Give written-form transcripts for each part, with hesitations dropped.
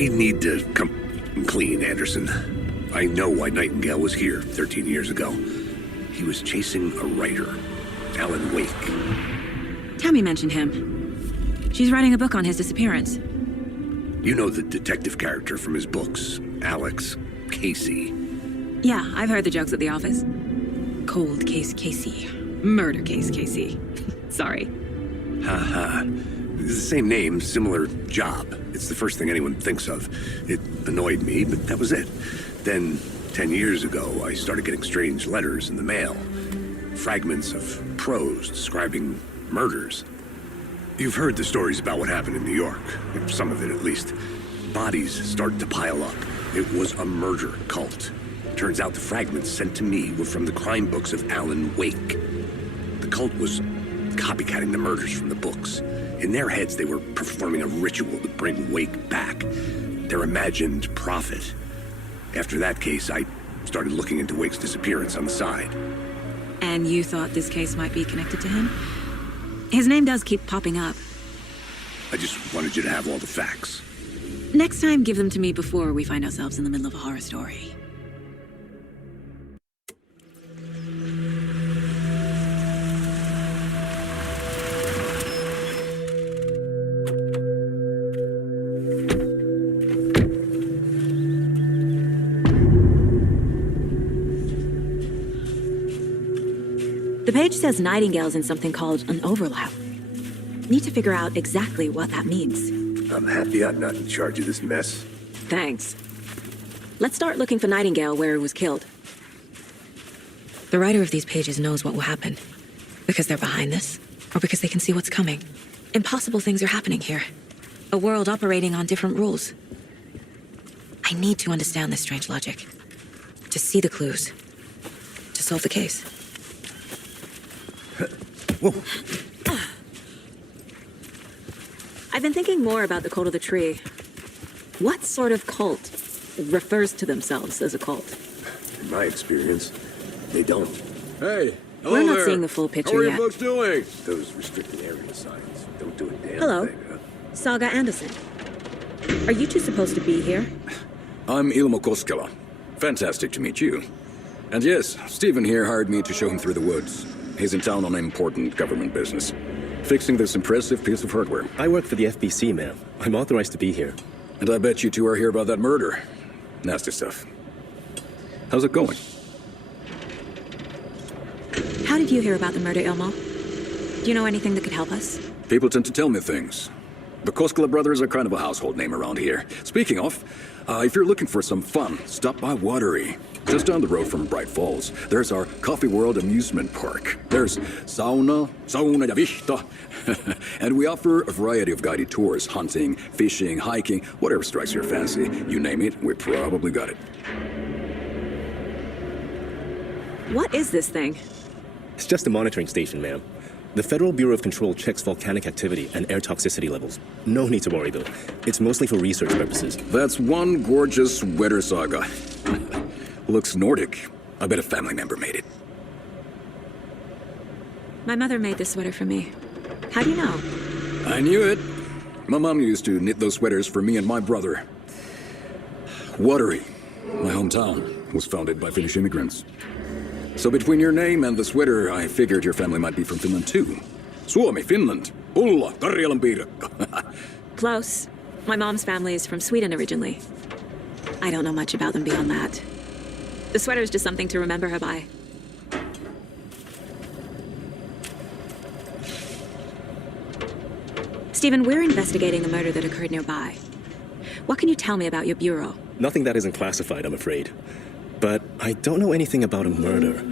I need to come clean, Anderson. I know why Nightingale was here 13 years ago. He was chasing a writer, Alan Wake. Tammy mentioned him. She's writing a book on his disappearance. You know the detective character from his books, Alex Casey. Yeah, I've heard the jokes at the office. Cold case Casey. Murder case Casey. Sorry. Haha. It's the same name, similar job. It's the first thing anyone thinks of. It annoyed me, but that was it. Then, 10 years ago, I started getting strange letters in the mail. Fragments of prose describing murders. You've heard the stories about what happened in New York. Some of it, at least. Bodies started to pile up. It was a murder cult. Turns out the fragments sent to me were from the crime books of Alan Wake. The cult was copycatting the murders from the books. In their heads, they were performing a ritual to bring Wake back. Their imagined prophet. After that case, I started looking into Wake's disappearance on the side. And you thought this case might be connected to him? His name does keep popping up. I just wanted you to have all the facts. Next time, give them to me before we find ourselves in the middle of a horror story. The page says Nightingale's in something called an overlap. Need to figure out exactly what that means. I'm happy I'm not in charge of this mess. Thanks. Let's start looking for Nightingale where he was killed. The writer of these pages knows what will happen. Because they're behind this, or because they can see what's coming. Impossible things are happening here. A world operating on different rules. I need to understand this strange logic. To see the clues. To solve the case. Whoa. I've been thinking more about the cult of the tree. What sort of cult refers to themselves as a cult? In my experience, they don't. Hey, hello We're not there. seeing the full picture How are you yet. folks doing? Those restricted area signs don't do a damn Hello. thing, huh? Saga Anderson. Are you two supposed to be here? I'm Ilmo Koskela. Fantastic to meet you. And yes, Stephen here hired me to show him through the woods. He's in town on important government business. Fixing this impressive piece of hardware. I work for the FBC, ma'am. I'm authorized to be here. And I bet you two are here about that murder. Nasty stuff. How's it going? How did you hear about the murder, Ilmo? Do you know anything that could help us? People tend to tell me things. The Koskela brothers are kind of a household name around here. Speaking of, if you're looking for some fun, stop by Watery. Just down the road from Bright Falls, there's our Coffee World amusement park. There's sauna ja vihta. And we offer a variety of guided tours, hunting, fishing, hiking, whatever strikes your fancy. You name it, we probably got it. What is this thing? It's just a monitoring station, ma'am. The Federal Bureau of Control checks volcanic activity and air toxicity levels. No need to worry, though. It's mostly for research purposes. That's one gorgeous sweater, Saga. Looks Nordic. I bet a family member made it. My mother made this sweater for me. How do you know? I knew it. My mom used to knit those sweaters for me and my brother. Watery, my hometown, was founded by Finnish immigrants. So between your name and the sweater, I figured your family might be from Finland too. Suomi, Finland. Ulla, Karjalan piirakka. Close. My mom's family is from Sweden originally. I don't know much about them beyond that. The sweater is just something to remember her by. Stephen, we're investigating a murder that occurred nearby. What can you tell me about your bureau? Nothing that isn't classified, I'm afraid. But I don't know anything about a murder.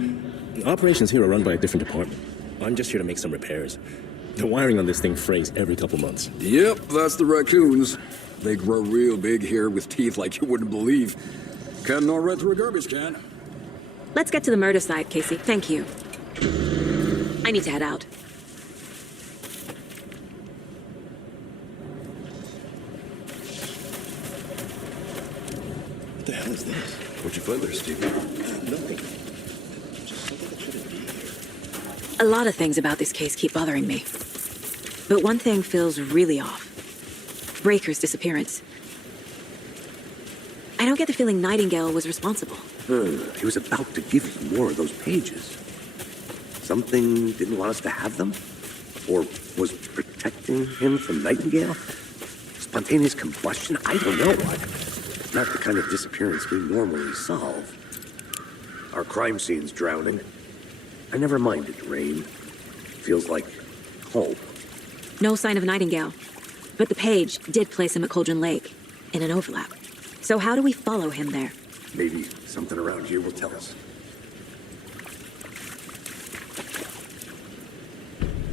Operations here are run by a different department. I'm just here to make some repairs. The wiring on this thing frays every couple months. Yep, that's the raccoons. They grow real big here with teeth like you wouldn't believe. Can't know right through a garbage can. Let's get to the murder site, Casey. Thank you. I need to head out. What the hell is this? What'd you find there, Steve? Nothing. Just something that shouldn't be here. A lot of things about this case keep bothering me. But one thing feels really off. Breaker's disappearance. get the feeling Nightingale was responsible. He was about to give you more of those pages. Something didn't want us to have them? Or was protecting him from Nightingale? Spontaneous combustion? I don't know. Not the kind of disappearance we normally solve. Our crime scene's drowning. I never minded rain. Feels like home. No sign of Nightingale. But the page did place him at Cauldron Lake, in an overlap. So how do we follow him there? Maybe something around here will tell us.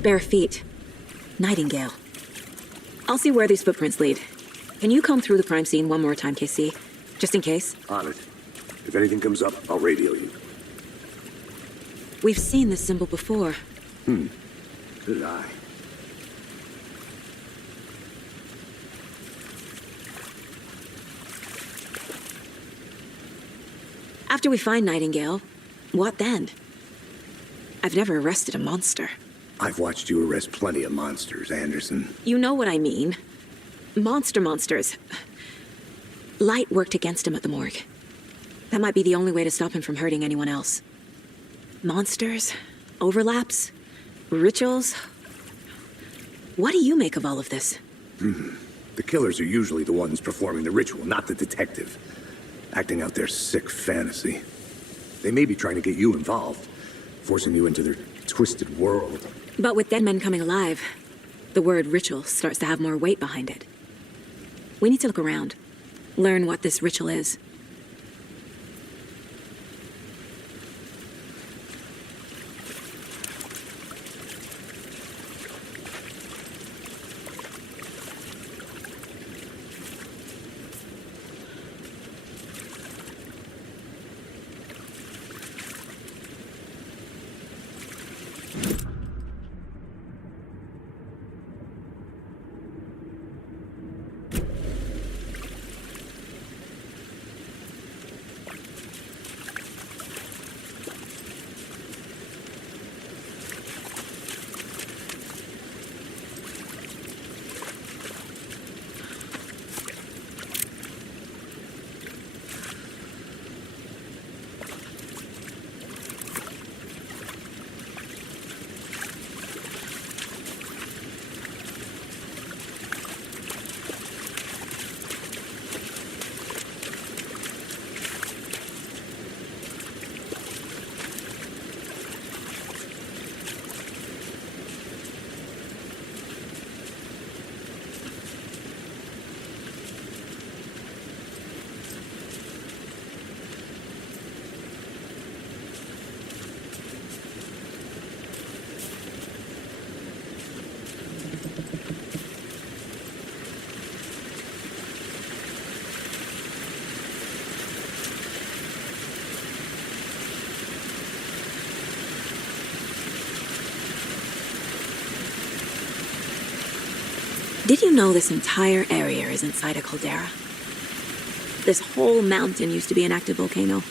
Bare feet. Nightingale. I'll see where these footprints lead. Can you comb through the crime scene one more time, KC? Just in case? On it. If anything comes up, I'll radio you. We've seen this symbol before. Good eye. After we find Nightingale, what then? I've never arrested a monster. I've watched you arrest plenty of monsters, Anderson. You know what I mean. Monsters. Light worked against him at the morgue. That might be the only way to stop him from hurting anyone else. Monsters, overlaps, rituals. What do you make of all of this? The killers are usually the ones performing the ritual, not the detective. Acting out their sick fantasy. They may be trying to get you involved, forcing you into their twisted world. But with dead men coming alive, the word ritual starts to have more weight behind it. We need to look around, learn what this ritual is. Did you know this entire area is inside a caldera? This whole mountain used to be an active volcano.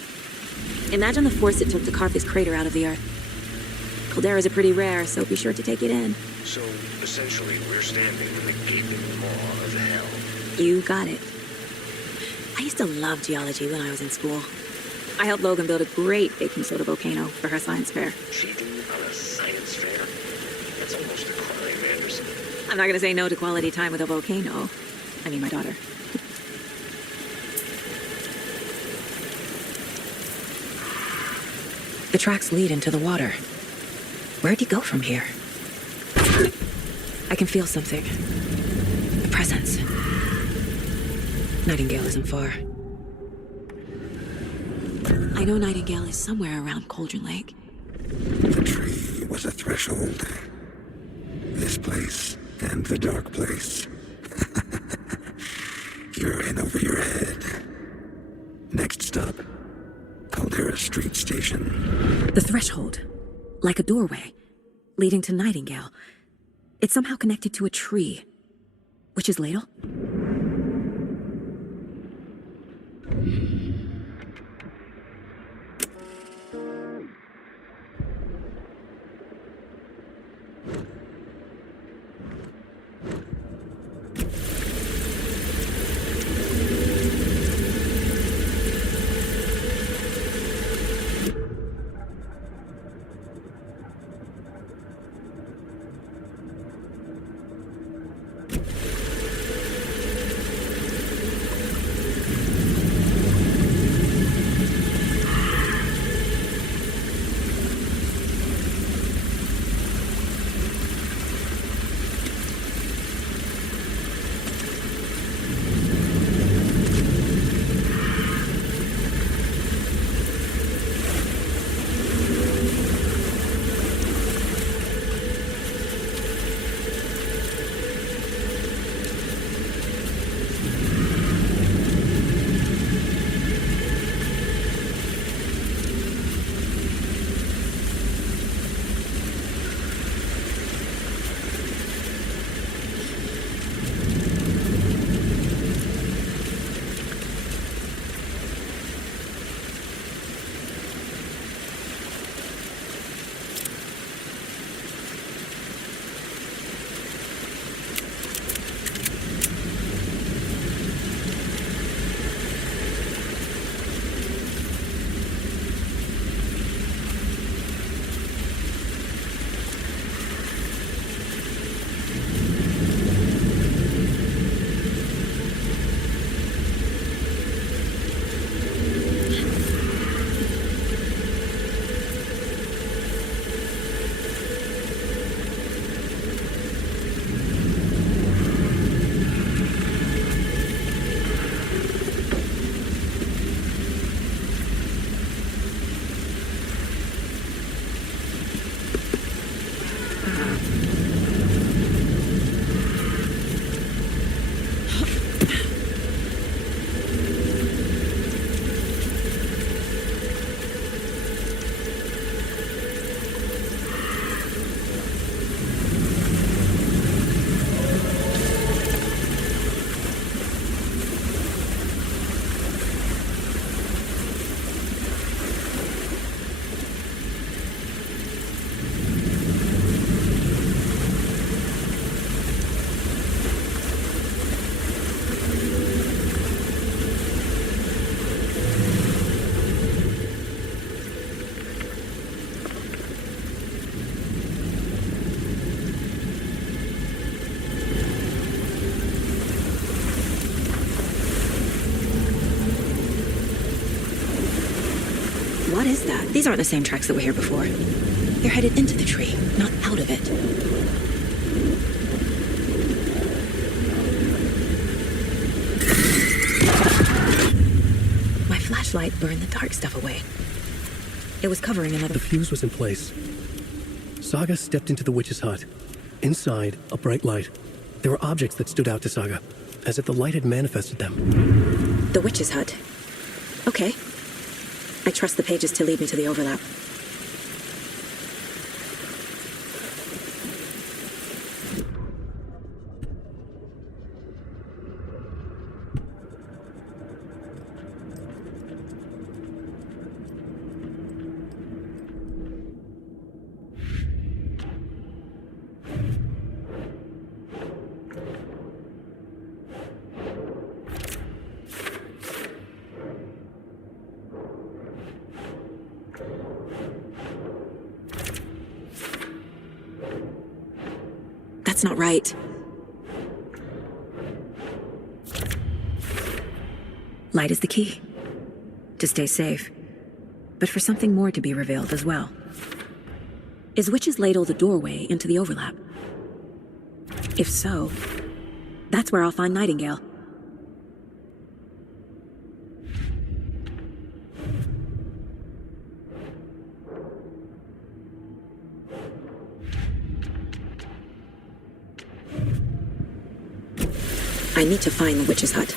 Imagine the force it took to carve this crater out of the earth. Calderas are pretty rare, so be sure to take it in. So, essentially, we're standing in the gaping maw of hell. You got it. I used to love geology when I was in school. I helped Logan build a great baking soda volcano for her science fair. Cheating on a science fair? That's almost a crime, Anderson. I'm not gonna say no to quality time with a volcano. I mean, my daughter. The tracks lead into the water. Where'd you go from here? I can feel something. A presence. Nightingale isn't far. I know Nightingale is somewhere around Cauldron Lake. The tree was a threshold. This place and the dark place. You're in over your head. Next stop, Caldera Street Station. The threshold. Like a doorway. Leading to Nightingale. It's somehow connected to a tree. Witch's Ladle? What is that? These aren't the same tracks that were here before. They're headed into the tree, not out of it. My flashlight burned the dark stuff away. It was covering another... The fuse was in place. Saga stepped into the witch's hut. Inside, a bright light. There were objects that stood out to Saga, as if the light had manifested them. The witch's hut. Okay. I trust the pages to lead me to the overlap. That's not right. Light is the key. To stay safe. But for something more to be revealed as well. Is Witch's Ladle the doorway into the overlap? If so, that's where I'll find Nightingale. I need to find the witch's hut.